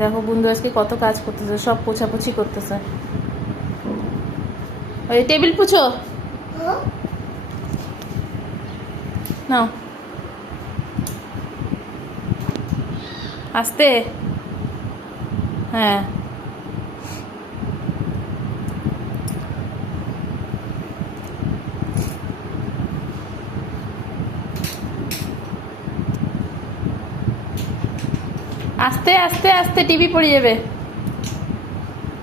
দেখো বন্ধু আজকে কত কাজ করতেছে, সব পোছাপুছি করতেছে। ওই টেবিল পুছো নাও, আস্তে। হ্যাঁ আস্তে আস্তে আস্তে, টিভি পড়ে যাবে।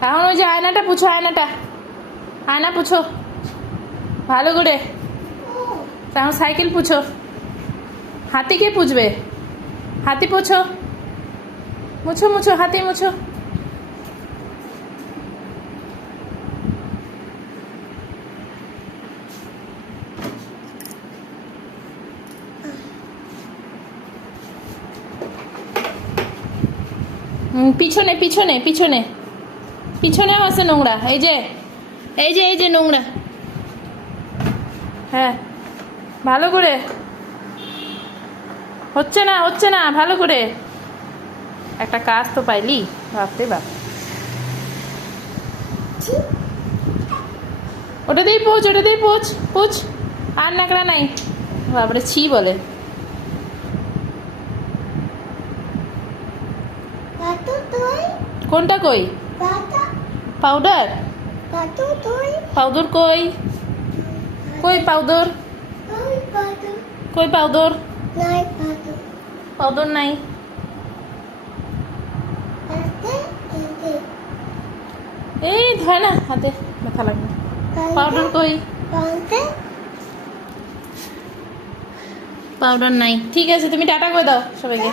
এখন ওই যে আয়নাটা পুছো, আয়না পুছো ভালো করে। এখন সাইকেল পুছো, হাতিকে পুছবে, হাতি পুছো, মুছো মুছো, হাতি মুছো। পিছনে পিছনে পিছনে পিছনেও আছে নোংরা, এই যে এই যে এই যে নোংরা। হ্যাঁ ভালো করে, হচ্ছে না ভালো করে। একটা কাজ তো পাইলি, বাপরে বাপ। ওটা দিয়ে পোছ পোছ, আর নাকড়া নাই। বাপরে ছি বলে। কোনটা কই? পাউডার? পাউডার কই? কই পাউডার? কই পাউডার? পাউডার নাই। এই ধয় না, হাতে ব্যথা লাগবে। পাউডার কই? পাউডার নাই। ঠিক আছে, তুমি টাটা করে দাও সবাইকে।